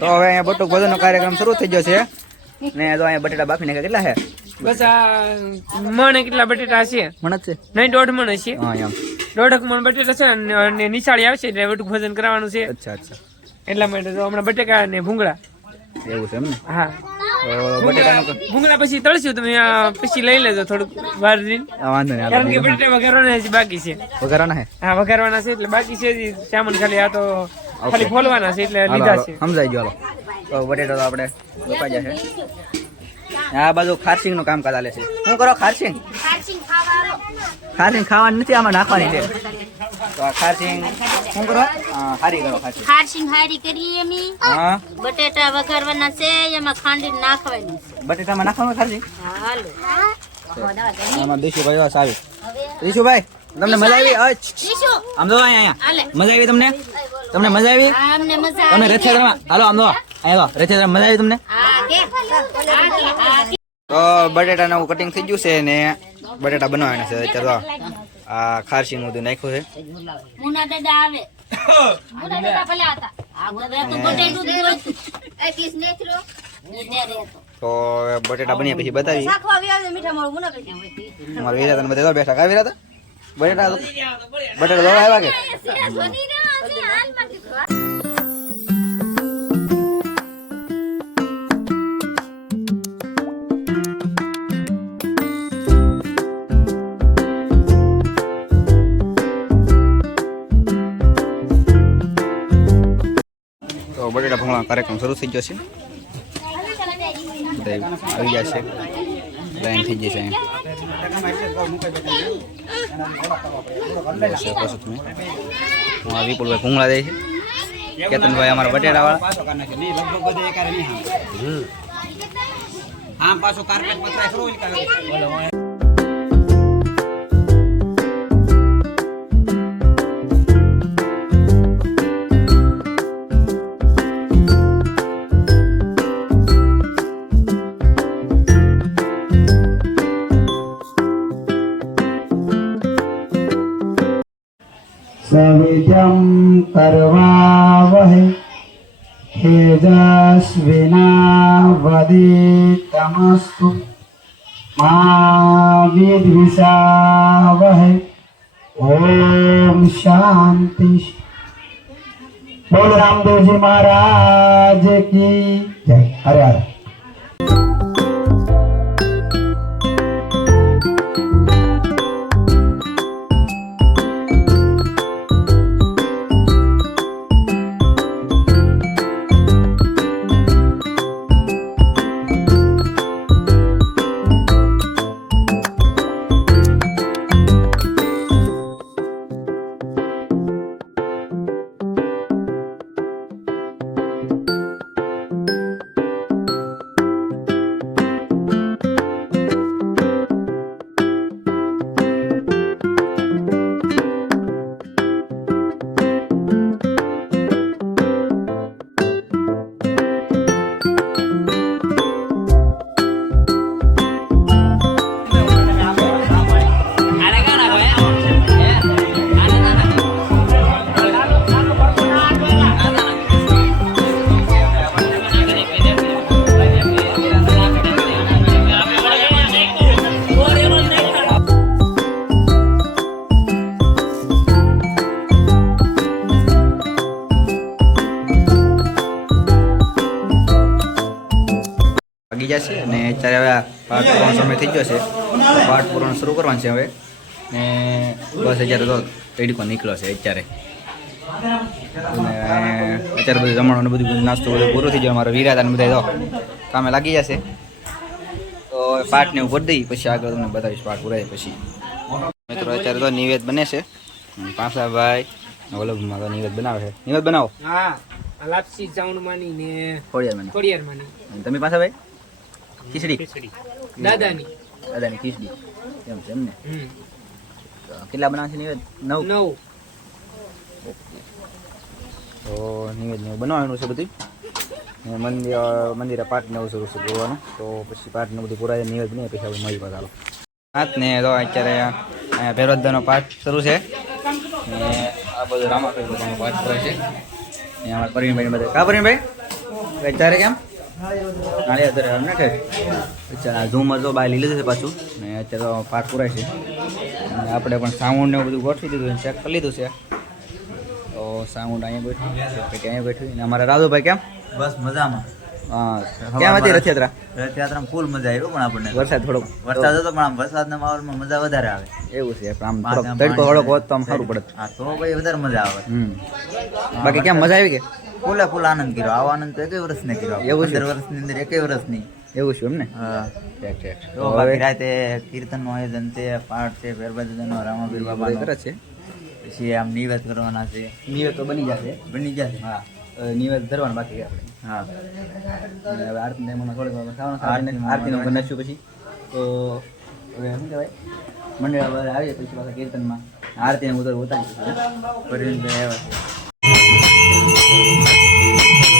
તો હવે અહીંયા બટુક ભોજનનો કાર્યક્રમ શરૂ થઈ ગયો છે. ને તો અહીંયા બટેટા બાફી નાખ્યા કેટલા છે? બસ આ મણ કેટલા બટેટા છે? મણ જ છે? નહીં દોઢ મણ છે. હા એમ. દોઢક મણ બટેટા છે અને- નિશાળી આવશે એટલે બટુક ભજન કરવાનું છે. અચ્છા અચ્છા. એટલા માટે તો હમણાં બટેકા ને ભૂંગળા. એવું છે એમ ને? હા. બટેટાનું ભૂંગળા પછી તળશું તમે પછી લઈ લેજો થોડુંક વાર દિન. વાંધો નહીં કારણ કે બટેટા વઘારવાના બાકી છે. વઘારવાના હે? હા વઘારવાના છે એટલે બાકી છે સામાન ખાલી આ તો. ખાલી ખોલવાના છે એટલે લીધા છે. સમજાઈ ગયો તો બટેટા તો આપણે રોપાઈ જશે આ બાજુ ખારસિંગનું કામ ચાલે છે. શું કરો ખારસિંગ ખારસિંગ ખાવાની નથી આમાં નાખવાની છે. તો આ ખારસિંગ શું કરો? હારી કરો ખારસિંગ ખારસિંગ હારી કરી અમે. હા? બટેટા વઘારવાના છે એમાં ખાંડી નાખવાની છે. બટેટામાં નાખવાનું ખારસિંગ હાલો. આમાં દીશુભાઈ બસ આવી. દીશુભાઈ તમને મજા આવી. આમ જો અહીંયા મજા આવી તમને? તમને મજા આવી? તમે અમને તમને આવી રથયાત્રામાં હાલો આમ જો અહીંયા જો મજા આવી તમને? તો બટેટાનું કટિંગ થઈ ગયું છે ને બટેટા બનાવવાના છે અત્યારે તો આ ખારસીનું બધું નાખ્યું છે. મુના દાદા આવે. મુના દાદા ભલે હતા. તો બટેટું ને બન્યા પછી બતાવી. મારા આવી આવે મીઠા મોળું મુના કઈ અમારે વીરા તને બધા બેઠા. કાવી રહ્યા તા? બટેટા તો- બટેટા દવા આવ્યા કે? બટેટા ભૂંગળા કાર્યક્રમ શરૂ થઈ ગયો છે બધા આવી ગયા છે લાઈન થઈ ગઈ છે અહીંયા હું આ વિપુલભાઈ ભૂંગળા દે છે. કેતનભાઈ અમારા બટેટા વાળા સવિજમ કરવાવહે તેજસ્વિનાવદિતમસ્તુ મા વિદ્વિષાવહે ઓમ શાંતિ બોલ રામદેવજી મહારાજ કી જય હરે હરે વાગી પાઠ પૂરવાનો સમય થઈ ગયો છે. પાઠ પૂરવાનું શરૂ કરવાનું છે હવે. ને બસ અત્યારે તો તડકો નીકળ્યો છે અત્યારે. અને અત્યારે બધું જમવાનું બધું નાસ્તો બધું પૂરો થઈ ગયો. મારો વિરાતા ને બધા તો કામે લાગી જશે. તો પાઠને ઉપર દઈ પછી આગળ તમને બતાવીશ પાઠ પૂરાય પછી. મિત્રો અત્યારે તો નિવેદ બને છે. પાસાભાઈ વલ્લભમાં તો નિવેદ બનાવે છે. નિવેદ બનાવો. હા લાપસી ચાવણ માની ને ખોડિયાર માની ખોડિયાર માની અને તમે પાસાભાઈ? ખીચડી? ખીચડી. દાદાની. દાદાની ખીચડી. એમ છે એમ ને કેટલા બનાવે છે નિવેદ? નવ. નવ. તો નિવેદ ને એવું બનાવવાનું છે બધું મંદિર મંદિરે પાઠ ને એવું શરૂ છે જોવાનું. તો પછી પાઠ ને બધું પૂરા નિવેદ નહીં પછી આપણે મળી ચાલો પાઠ ને તો અત્યારે અહીંયા ભૈરવદાનો પાઠ શરૂ છે. ને આ બધું રામાપીર બધાનો પાઠ કરે છે. ને અમારા પરવીનભાઈ બધા. કા પરવીનભાઈ? અત્યારે કેમ? નાળી અત્યારે એમ ને અચ્છા ઝૂમર તો બહાર લીધું છે પાછું ને અત્યારે પાક પુરાય છે. અને આપણે પણ સાઉન્ડ ને બધું ગોઠવી દીધું ચેક કરી લીધું છે. તો સાઉન્ડ અહીંયા બેઠું પછી અહીંયા બેઠું ને અમારા રાધુભાઈ કેમ? બસ મજામાં. હા કેમ હતી રથયાત્રા? રથયાત્રામાં ફૂલ મજા આવી પણ આપણને. વરસાદ થોડોક વરસાદ હતો પણ આમ વરસાદના માહોલમાં મજા વધારે આવે. એવું છે પણ આમ તડકો થોડોક હોત તો આમ સારું પડત. હા તો ભાઈ વધારે મજા આવે. બાકી કેમ મજા આવી કે? ફૂલે ફૂલ આનંદ કર્યો. આવો આનંદ તો એકેય વર્ષ ને કર્યો. એવું દર વર્ષની અંદર એકેય વર્ષ નહીં એવું છે એમ ને? હા. ઠીક ઠીક. તો બાકી રાતે કીર્તનનું આયોજન છે પાઠ છે ફેરબાજુ રામાબીર બાબા કરે છે. પછી આમ નિવેદ કરવાના છે. નિવેદ તો બની જશે. બની જશે. હા. નિવેદ ધરવાનું બાકી આપણે. હા. હવે આરતી ટાઈમમાં થોડીક આરતીનું પછી. તો હવે શું કહેવાય? મંડળ આવીએ પછી પાછા કીર્તનમાં. આરતીને ઉતર ઉતારી પરવીનભાઈ આવ્યા છે. なに?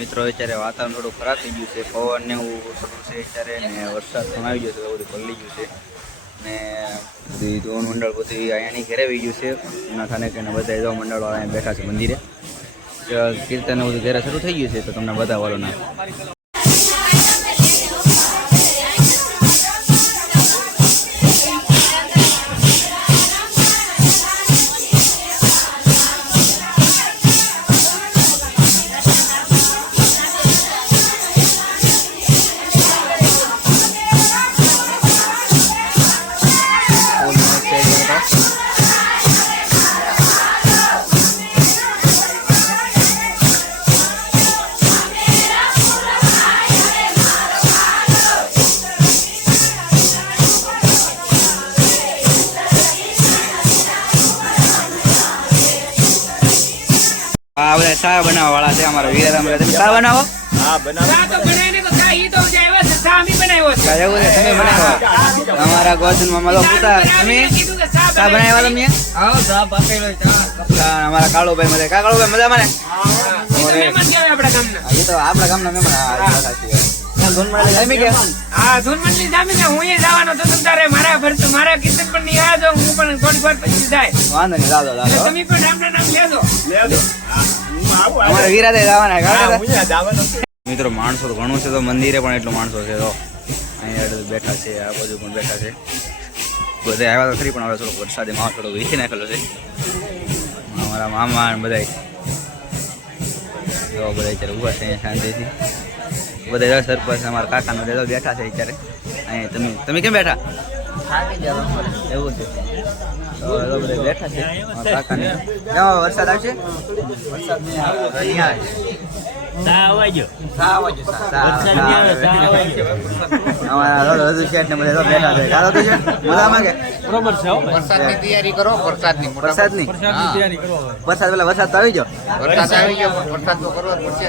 મિત્રો, અત્યારે વાતાવરણ થોડું ખરાબ થઈ ગયું છે. પવન ને એવું થોડું છે અત્યારે, ને વરસાદ પણ આવી ગયો છે, બધું પલળી ગયું છે. ને બધી ધોન મંડળ બધું અહીંયાની ઘેરે આવી ગયું છે. એના ખાને કે બધા જો મંડળ વાળા અહીંયા બેઠા છે મંદિરે. કીર્તન બધું ઘેરે શરૂ થઈ ગયું છે, તો તમને બધા ના બધા ચા બનાવવા વાળા છે અમારા વીરારામ. તમે ચા બનાવો? તમે બનાવો. અમારા મળો તમે? ચા ચા બનાવ્યા તમે? અમારા કાળુભાઈ મજા કાળુભાઈ મજા મને આપણા ગામના. આપણા ગામના મહેમાન હા, એ વાત સાચી વાત. કેમ ધૂન મળે છે? તમે કેમ? હા એ જવાનો તો તમ તારે મારા ભરતું મારા કીર્તન પણ નહીં આવ્યા તો હું પણ થોડી વાર પછી જાય. વાંધો નહીં તમે પણ રામના નામ લેજો. અમારે વીરાદે જવાના ગાડા મિત્રો માણસો તો ઘણું છે તો મંદિરે પણ એટલું માણસો છે તો અહીંયા બેઠા છે આ બાજુ પણ બેઠા છે. બધે આવ્યા તો ખરી પણ હવે થોડો વરસાદે માહોલ થોડો વીખી નાખેલો છે. અમારા મામા બધા જો બધા અત્યારે ઊભા છે અહીંયા શાંતિથી. બધા સરપંચ અમારા કાકાનો બધા બેઠા છે અત્યારે. અહીંયા તમે તમે કેમ બેઠા? એવું છે. તો બધા બેઠા છે કાકાને. જાઓ, વરસાદ આવશે? વરસાદ નહીં આવે. હા. વરસાદ પેલા વરસાદ તો આવી ગયો. વરસાદ આવી ગયો વરસાદ તો કરવો જ પડશે.